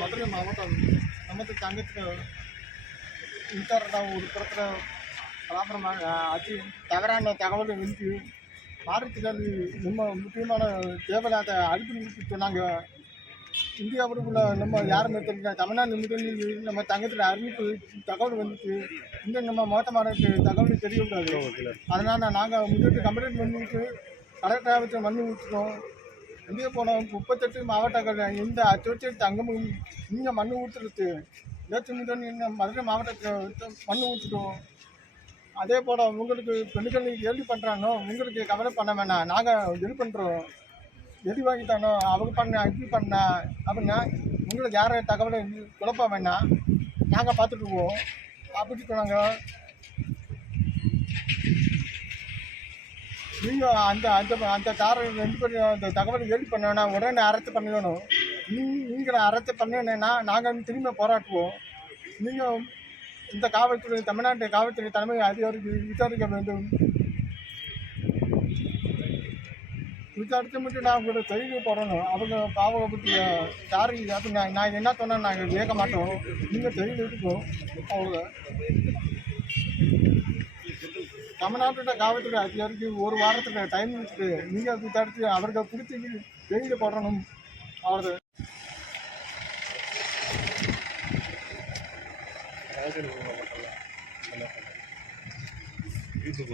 மதுரை மாவட்டம் நமது தங்கத்துக்கு இன்டர்நெட் ஒரு புறத்தில் பராபரமாக ஆச்சு தவறான தகவலை வந்து மாற்றத்தினால் நம்ம முக்கியமான தேவையில்லாத அடிப்படை சொன்னாங்க. இந்தியாவில் உள்ள நம்ம யாருமே தெரியல, தமிழ்நாடு முதல் நம்ம தங்கத்தில் அறிவிப்பு தகவல் வந்துச்சு. இன்னும் நம்ம மோசமான தகவல் தெரியக்கூடாது. அதனால் நாங்கள் முதல் கம்ப்ளைண்ட் பண்ணிட்டு கலெக்டர் ஆஃபீஸில் மண்ணு ஊற்றுறோம். இந்தியா போன 38 மாவட்டங்கள் இந்த அசோசியேட் தங்கமும் இங்கே மண்ணு ஊற்றுறது நேற்று முதல் இன்னும் மதுரை மாவட்டத்தில் மண்ணு ஊற்றுட்டோம். அதே போல் உங்களுக்கு பெண்கள் கேள்வி பண்ணுறானோ உங்களுக்கு கவலை பண்ண வேணாம், நாங்கள் இது பண்ணுறோம், எது வாங்கிட்டானோ அவங்க பண்ண இப்படி பண்ண அப்படின்னா உங்களுக்கு யாரை தகவலை குழப்ப வேணாம், நாங்கள் பார்த்துக்குவோம் அப்படி சொன்னாங்க. நீங்கள் அந்த அந்த அந்த காரணம் 2 பேரும் அந்த தகவலை கேள்வி பண்ண வேணாம், உடனே அரசு பண்ணணும். நீங்கள் அரசு பண்ணணுன்னா நாங்கள் திரும்ப போராட்டுவோம். நீங்கள் இந்த காவல்துறை தமிழ்நாட்டு காவல்துறை தலைமை அதிகாரிக்கு விசாரிக்க வேண்டும். விசாரித்து மட்டும் நான் உங்களோட செய்தி போடணும். அவங்க பாவப்பட்டு சாரி அப்படி நான் என்ன சொன்னால் நாங்கள் கேட்க மாட்டோம், நீங்கள் செய்தி இருக்கும். அவ்வளோ தமிழ்நாட்டோட காவல்துறை அதிகாரிக்கு 1 வாரத்தில் டைம் இருக்குது. நீங்கள் விசாரித்து அவர்கள் பிடிச்சி செய்தி போடணும். அவ்வளோ யூடியூப்